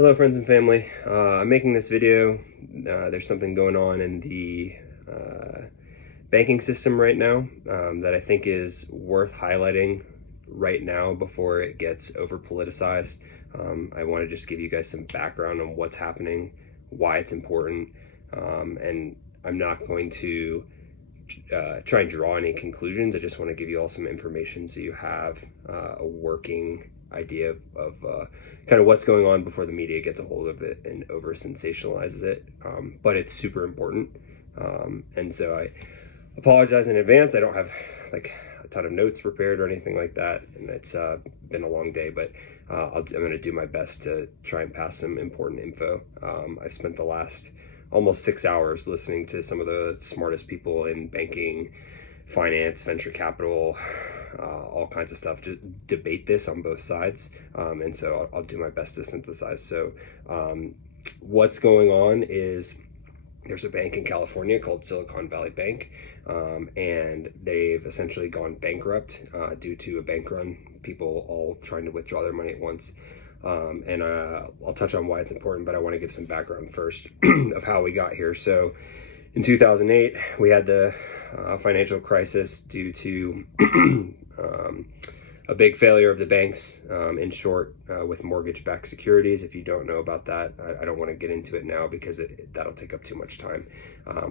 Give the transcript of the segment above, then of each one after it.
Hello friends and family. I'm making this video. There's something going on in the banking system right now that I think is worth highlighting right now before it gets over politicized. I want to just give you guys some background on what's happening, why it's important, and I'm not going to try and draw any conclusions. I just want to give you all some information so you have a working idea of kind of what's going on before the media gets a hold of it and over sensationalizes it. But it's super important. And so I apologize in advance. I don't have like a ton of notes prepared or anything like that. And it's been a long day, but I'm going to do my best to try and pass some important info. I've spent the last almost 6 hours listening to some of the smartest people in banking, finance, venture capital, all kinds of stuff to debate this on both sides. And so I'll do my best to synthesize. So what's going on is there's a bank in California called Silicon Valley Bank, and they've essentially gone bankrupt due to a bank run, people all trying to withdraw their money at once. And I'll touch on why it's important, but I want to give some background first of how we got here. So in 2008, we had the financial crisis due to a big failure of the banks, in short, with mortgage-backed securities. If you don't know about that, I don't want to get into it now because that'll take up too much time.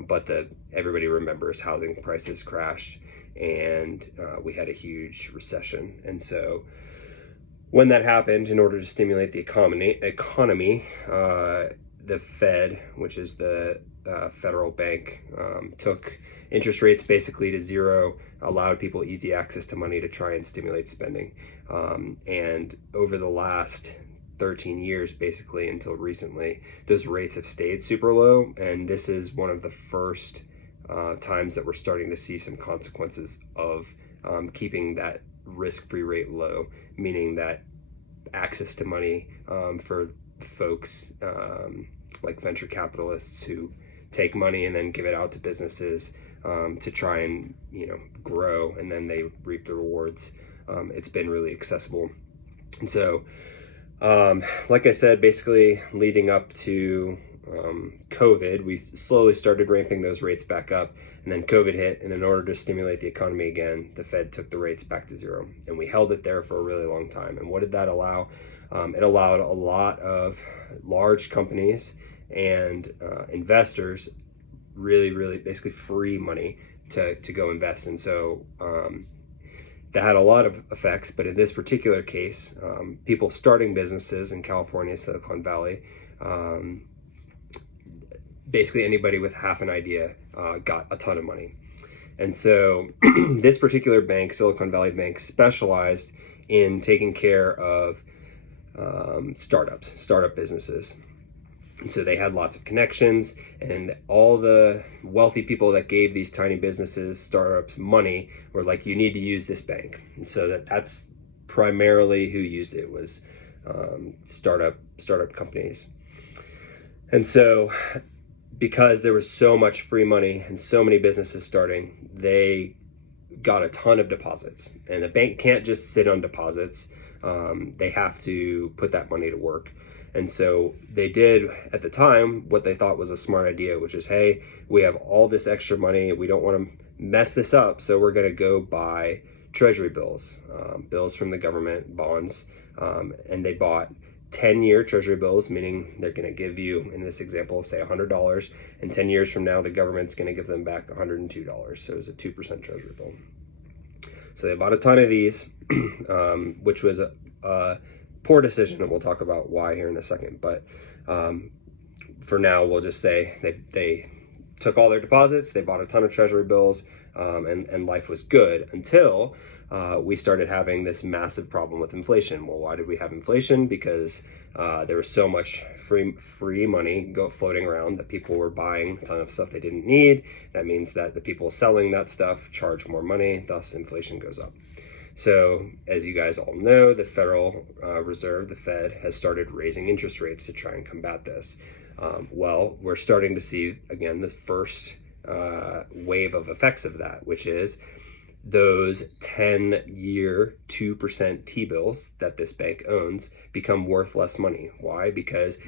But everybody remembers housing prices crashed and we had a huge recession. And so when that happened, in order to stimulate the economy, the Fed, which is the federal bank, took interest rates basically to zero, allowed people easy access to money to try and stimulate spending. And over the last 13 years, basically until recently, those rates have stayed super low. And this is one of the first times that we're starting to see some consequences of keeping that risk-free rate low, meaning that access to money for folks like venture capitalists who take money and then give it out to businesses to try and grow, and then they reap the rewards. It's been really accessible. And so like I said, basically leading up to COVID, we slowly started ramping those rates back up, and then COVID hit, and in order to stimulate the economy again, the Fed took the rates back to zero, and we held it there for a really long time. And what did that allow? It allowed a lot of large companies and investors really basically free money to go invest. And so that had a lot of effects, but in this particular case, people starting businesses in California, Silicon Valley, basically anybody with half an idea got a ton of money. And so this particular bank, Silicon Valley Bank, specialized in taking care of startup businesses. And so they had lots of connections, and all the wealthy people that gave these tiny businesses, startups, money were like, you need to use this bank. And so that's primarily who used it, was startup companies. And so because there was so much free money and so many businesses starting, they got a ton of deposits. And the bank can't just sit on deposits. They have to put that money to work. And so they did at the time what they thought was a smart idea, which is, hey, we have all this extra money. We don't want to mess this up. So we're going to go buy treasury bills, bills from the government, bonds. And they bought 10-year treasury bills, meaning they're going to give you, in this example, say $100. And 10 years from now, the government's going to give them back $102. So it was a 2% treasury bill. So they bought a ton of these, which was a poor decision, and we'll talk about why here in a second. But for now, we'll just say they took all their deposits, they bought a ton of treasury bills, and life was good until we started having this massive problem with inflation. Well, why did we have inflation? Because there was so much free money floating around that people were buying a ton of stuff they didn't need. That means that the people selling that stuff charge more money, thus inflation goes up. So as you guys all know, the Federal Reserve, the Fed, has started raising interest rates to try and combat this. Well, we're starting to see, again, the first wave of effects of that, which is those 10-year 2% T-bills that this bank owns become worth less money. Why? Because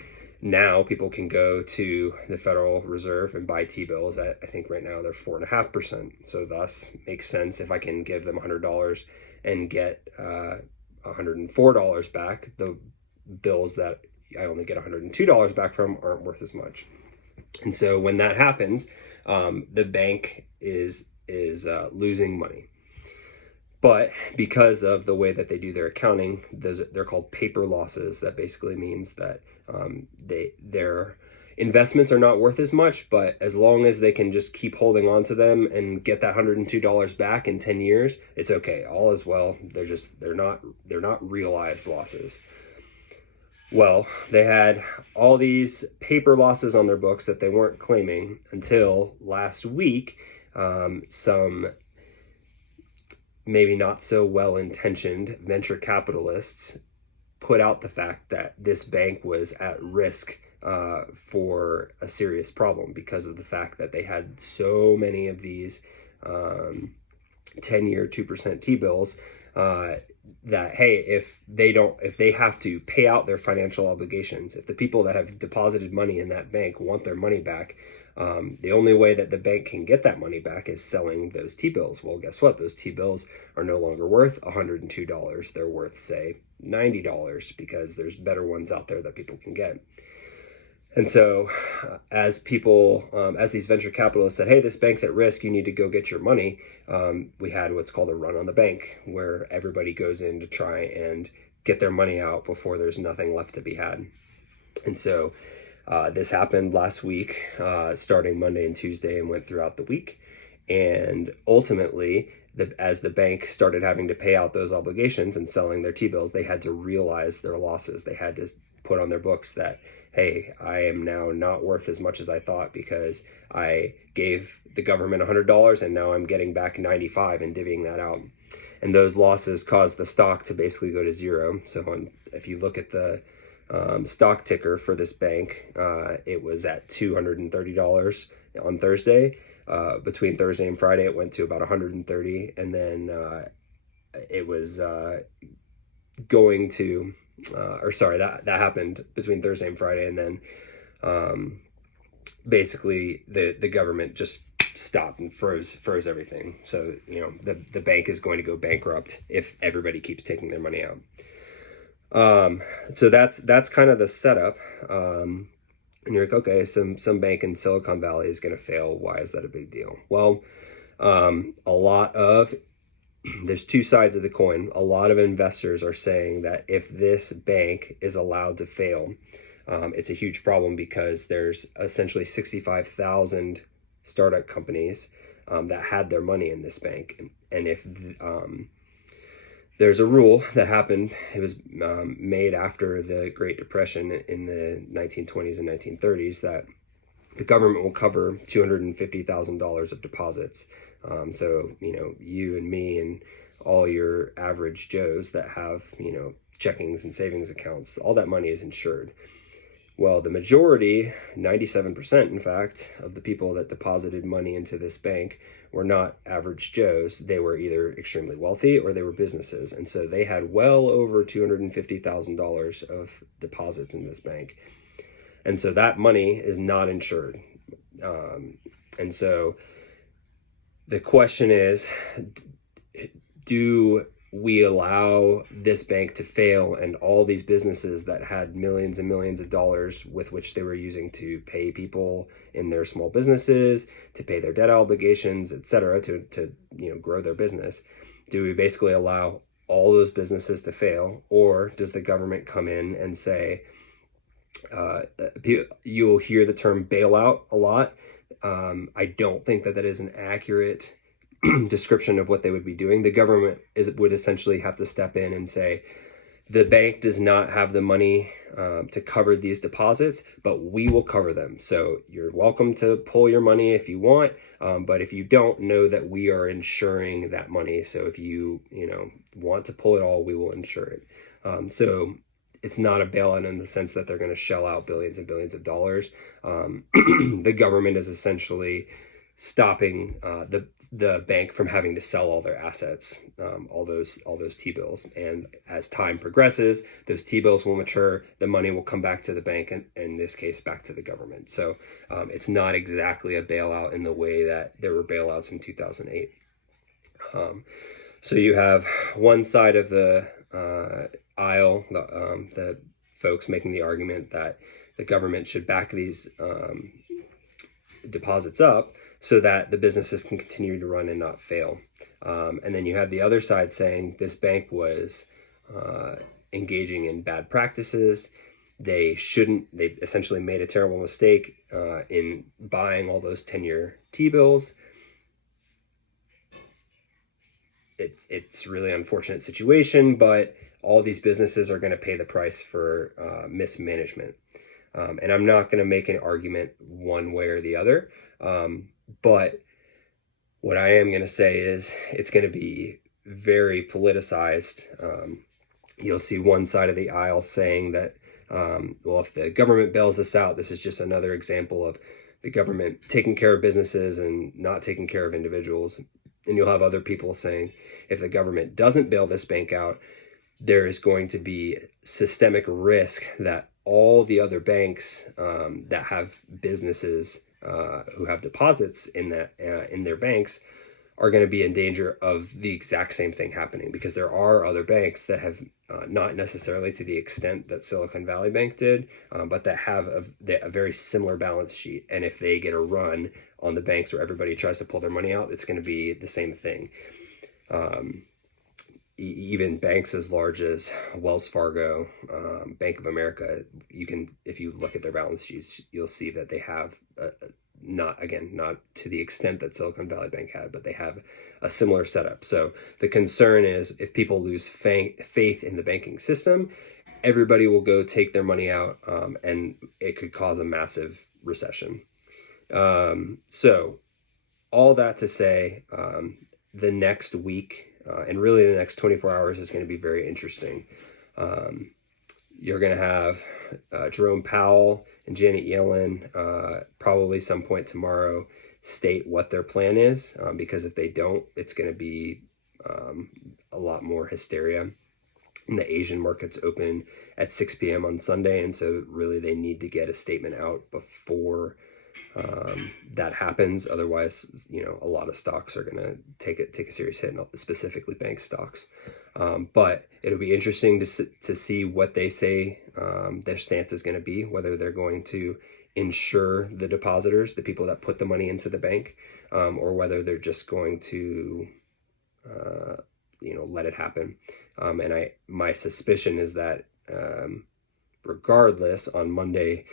now people can go to the Federal Reserve and buy T-bills at, I think right now they're 4.5%. So thus makes sense if I can give them $100 and get $104 back. The bills that I only get $102 back from aren't worth as much. And so when that happens, the bank is losing money. But because of the way that they do their accounting, they're called paper losses. That basically means that their investments are not worth as much, but as long as they can just keep holding on to them and get that $102 back in 10 years, it's okay. All is well. They're not realized losses. Well, they had all these paper losses on their books that they weren't claiming until last week. Some maybe not so well-intentioned venture capitalists put out the fact that this bank was at risk for a serious problem because of the fact that they had so many of these 10-year 2% T-bills that, hey, if they have to pay out their financial obligations, if the people that have deposited money in that bank want their money back, the only way that the bank can get that money back is selling those T-bills. Well, guess what? Those T-bills are no longer worth $102. They're worth, say, $90 because there's better ones out there that people can get. And so as these venture capitalists said, hey, this bank's at risk, you need to go get your money, we had what's called a run on the bank, where everybody goes in to try and get their money out before there's nothing left to be had. And so this happened last week, starting Monday and Tuesday, and went throughout the week. And ultimately, as the bank started having to pay out those obligations and selling their T-bills, they had to realize their losses. They had to put on their books that, hey, I am now not worth as much as I thought because I gave the government $100 and now I'm getting back 95 and divvying that out. And those losses caused the stock to basically go to zero. So if you look at the stock ticker for this bank, it was at $230 on Thursday. Between Thursday and Friday, it went to about 130, and then it was going to, that happened between Thursday and Friday, and then basically the government just stopped and froze everything. So the bank is going to go bankrupt if everybody keeps taking their money out. So that's kind of the setup. And you're like, okay, some bank in Silicon Valley is going to fail. Why is that a big deal? Well, there's two sides of the coin. A lot of investors are saying that if this bank is allowed to fail, it's a huge problem because there's essentially 65,000 startup companies that had their money in this bank. And if there's a rule that happened, it was made after the Great Depression in the 1920s and 1930s, that the government will cover $250,000 of deposits. So, you and me and all your average Joes that have, checkings and savings accounts, all that money is insured. Well, the majority, 97% in fact, of the people that deposited money into this bank were not average Joes. They were either extremely wealthy or they were businesses. And so they had well over $250,000 of deposits in this bank. And so that money is not insured. And so the question is, do we allow this bank to fail and all these businesses that had millions and millions of dollars with which they were using to pay people in their small businesses, to pay their debt obligations, etc., to grow their business? Do we basically allow all those businesses to fail, or does the government come in and say, you'll hear the term bailout a lot. I don't think that is an accurate description of what they would be doing. The government would essentially have to step in and say, the bank does not have the money to cover these deposits, but we will cover them. So you're welcome to pull your money if you want, but if you don't, know that we are insuring that money. So if you want to pull it all, we will insure it. So it's not a bailout in the sense that they're going to shell out billions and billions of dollars. The government is essentially stopping the bank from having to sell all their assets, all those T-bills. And as time progresses, those T-bills will mature. The money will come back to the bank, and in this case, back to the government. So it's not exactly a bailout in the way that there were bailouts in 2008. So you have one side of the aisle, the folks making the argument that the government should back these deposits up so that the businesses can continue to run and not fail. And then you have the other side saying this bank was engaging in bad practices. They essentially made a terrible mistake in buying all those 10-year T-bills. It's really unfortunate situation, but all these businesses are going to pay the price for mismanagement. And I'm not going to make an argument one way or the other. But what I am going to say is it's going to be very politicized. You'll see one side of the aisle saying that, well, if the government bails us out, this is just another example of the government taking care of businesses and not taking care of individuals. And you'll have other people saying, if the government doesn't bail this bank out, there is going to be systemic risk that all the other banks that have businesses who have deposits in their banks are going to be in danger of the exact same thing happening, because there are other banks that have not necessarily to the extent that Silicon Valley Bank did, but that have a very similar balance sheet. And if they get a run on the banks where everybody tries to pull their money out, it's going to be the same thing. Even banks as large as Wells Fargo, Bank of America, if you look at their balance sheets, you'll see that they have not to the extent that Silicon Valley Bank had, but they have a similar setup. So the concern is if people lose faith in the banking system, everybody will go take their money out, and it could cause a massive recession. So all that to say, the next week, and really the next 24 hours is going to be very interesting. You're going to have Jerome Powell and Janet Yellen probably some point tomorrow state what their plan is, because if they don't, it's going to be a lot more hysteria. And the Asian markets open at 6 p.m. on Sunday, and so really they need to get a statement out before that happens. Otherwise, a lot of stocks are going to take a serious hit, specifically bank stocks. But it'll be interesting to see what they say their stance is going to be, whether they're going to insure the depositors, the people that put the money into the bank, or whether they're just going to let it happen. And my suspicion is that regardless, on Monday,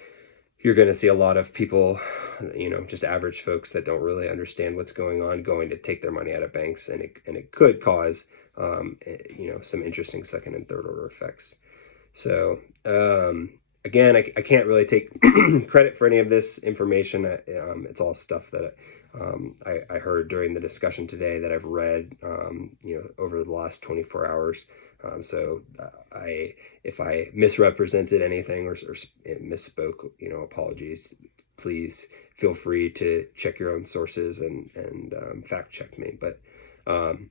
you're going to see a lot of people, just average folks that don't really understand what's going on, going to take their money out of banks, and it could cause, some interesting second and third order effects. So, again, I can't really take credit for any of this information. It's all stuff that I heard during the discussion today that I've read, over the last 24 hours. So if I misrepresented anything or misspoke, apologies. Please feel free to check your own sources and fact check me. But I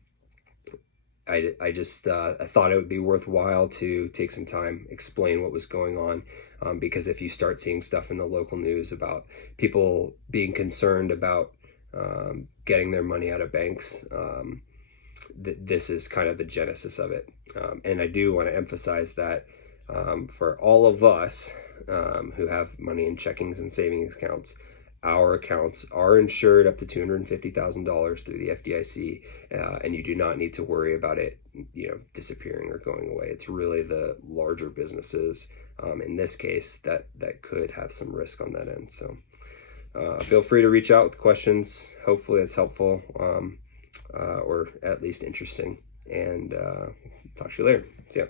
thought it would be worthwhile to take some time, explain what was going on, because if you start seeing stuff in the local news about people being concerned about getting their money out of banks, this is kind of the genesis of it. And I do want to emphasize that for all of us who have money in checkings and savings accounts, our accounts are insured up to $250,000 through the FDIC, and you do not need to worry about it, disappearing or going away. It's really the larger businesses, in this case, that could have some risk on that end. So feel free to reach out with questions. Hopefully it's helpful, or at least interesting. And talk to you later. See ya.